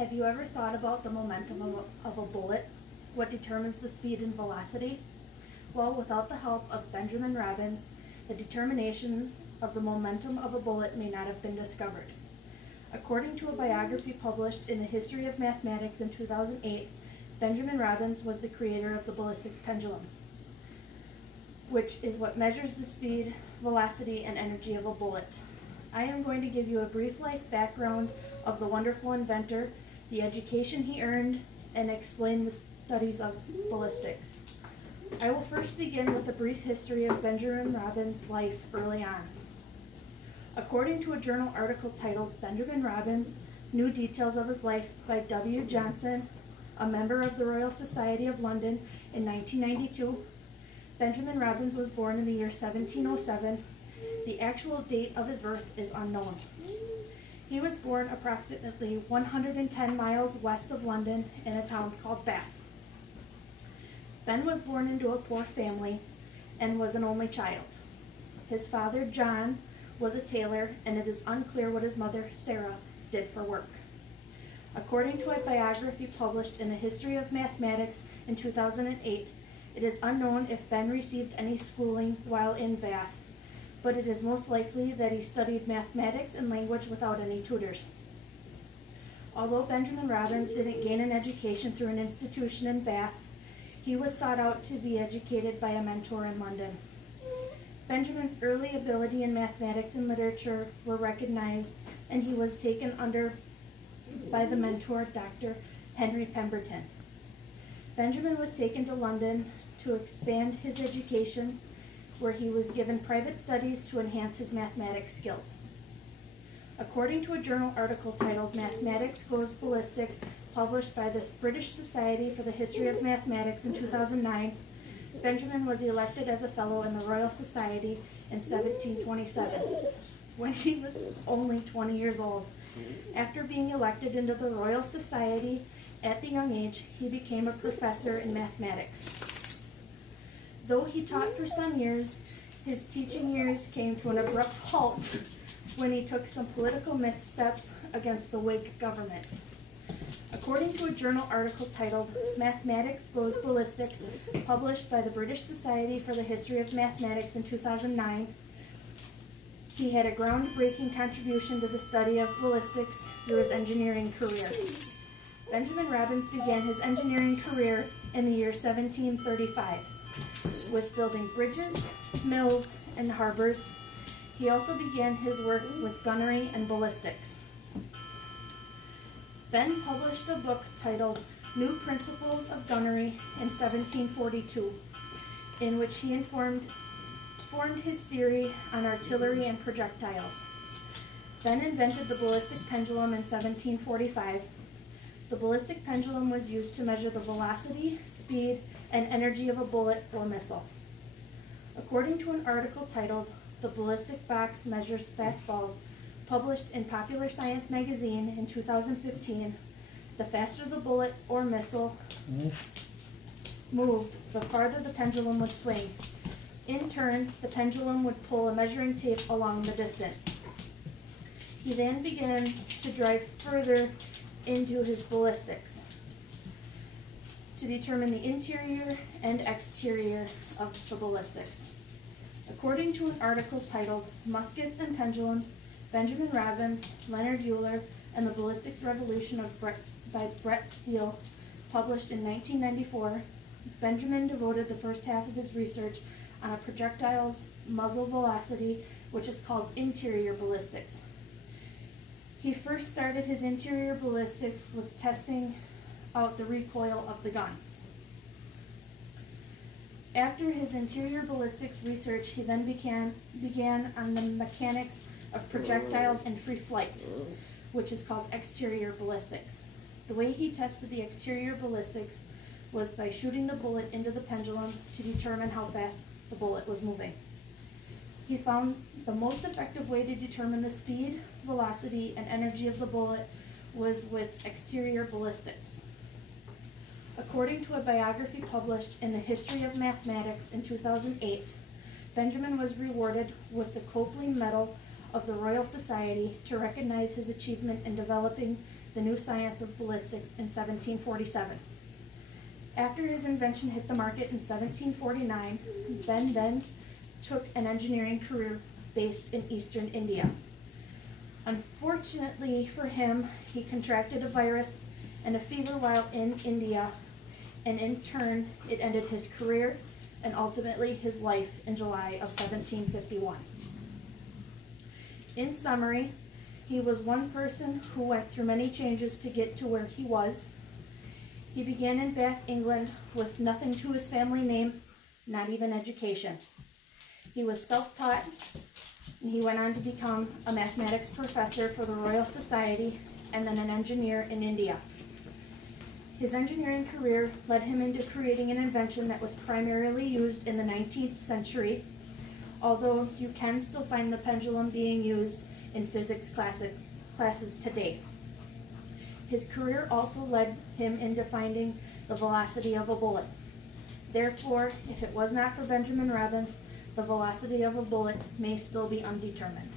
Have you ever thought about the momentum of a bullet? What determines the speed and velocity? Well, without the help of Benjamin Robbins, the determination of the momentum of a bullet may not have been discovered. According to a biography published in the History of Mathematics in 2008, Benjamin Robbins was the creator of the ballistics pendulum, which is what measures the speed, velocity, and energy of a bullet. I am going to give you a brief life background of the wonderful inventor, the education he earned, and explain the studies of ballistics. I will first begin with a brief history of Benjamin Robbins' life early on. According to a journal article titled Benjamin Robbins, New Details of His Life by W. Johnson, a member of the Royal Society of London in 1992, Benjamin Robbins was born in the year 1707. The actual date of his birth is unknown. He was born approximately 110 miles west of London in a town called Bath. Ben was born into a poor family and was an only child. His father, John, was a tailor, and it is unclear what his mother, Sarah, did for work. According to a biography published in the History of Mathematics in 2008, it is unknown if Ben received any schooling while in Bath, but it is most likely that he studied mathematics and language without any tutors. Although Benjamin Robbins didn't gain an education through an institution in Bath, he was sought out to be educated by a mentor in London. Benjamin's early ability in mathematics and literature were recognized, and he was taken under by the mentor, Dr. Henry Pemberton. Benjamin was taken to London to expand his education, where he was given private studies to enhance his mathematics skills. According to a journal article titled Mathematics Goes Ballistic, published by the British Society for the History of Mathematics in 2009, Benjamin was elected as a fellow in the Royal Society in 1727, when he was only 20 years old. After being elected into the Royal Society at the young age, he became a professor in mathematics. Though he taught for some years, his teaching years came to an abrupt halt when he took some political missteps against the Whig government. According to a journal article titled Mathematics Goes Ballistic, published by the British Society for the History of Mathematics in 2009, he had a groundbreaking contribution to the study of ballistics through his engineering career. Benjamin Robbins began his engineering career in the year 1735 with building bridges, mills, and harbors. He also began his work with gunnery and ballistics. Ben published a book titled New Principles of Gunnery in 1742, in which he formed his theory on artillery and projectiles. Ben invented the ballistic pendulum in 1745. The ballistic pendulum was used to measure the velocity, speed, and energy of a bullet or missile. According to an article titled The Ballistic Box Measures Fastballs, published in Popular Science magazine in 2015, the faster the bullet or missile moved, the farther the pendulum would swing. In turn, the pendulum would pull a measuring tape along the distance. He then began to drive further into his ballistics to determine the interior and exterior of the ballistics. According to an article titled Muskets and Pendulums, Benjamin Robbins, Leonard Euler, and the Ballistics Revolution by Brett Steele, published in 1994, Benjamin devoted the first half of his research on a projectile's muzzle velocity, which is called interior ballistics. He first started his interior ballistics with testing out the recoil of the gun. After his interior ballistics research, he then began on the mechanics of projectiles in free flight, which is called exterior ballistics. The way he tested the exterior ballistics was by shooting the bullet into the pendulum to determine how fast the bullet was moving. He found the most effective way to determine the speed, velocity, and energy of the bullet was with exterior ballistics. According to a biography published in the History of Mathematics in 2008, Benjamin was rewarded with the Copley Medal of the Royal Society to recognize his achievement in developing the new science of ballistics in 1747. After his invention hit the market in 1749, Ben then took an engineering career based in eastern India. Unfortunately for him, he contracted a virus and a fever while in India, and in turn, it ended his career and ultimately his life in July of 1751. In summary, he was one person who went through many changes to get to where he was. He began in Bath, England, with nothing to his family name, not even education. He was self-taught, and he went on to become a mathematics professor for the Royal Society and then an engineer in India. His engineering career led him into creating an invention that was primarily used in the 19th century, although you can still find the pendulum being used in physics classes today. His career also led him into finding the velocity of a bullet. Therefore, if it was not for Benjamin Robbins, the velocity of a bullet may still be undetermined.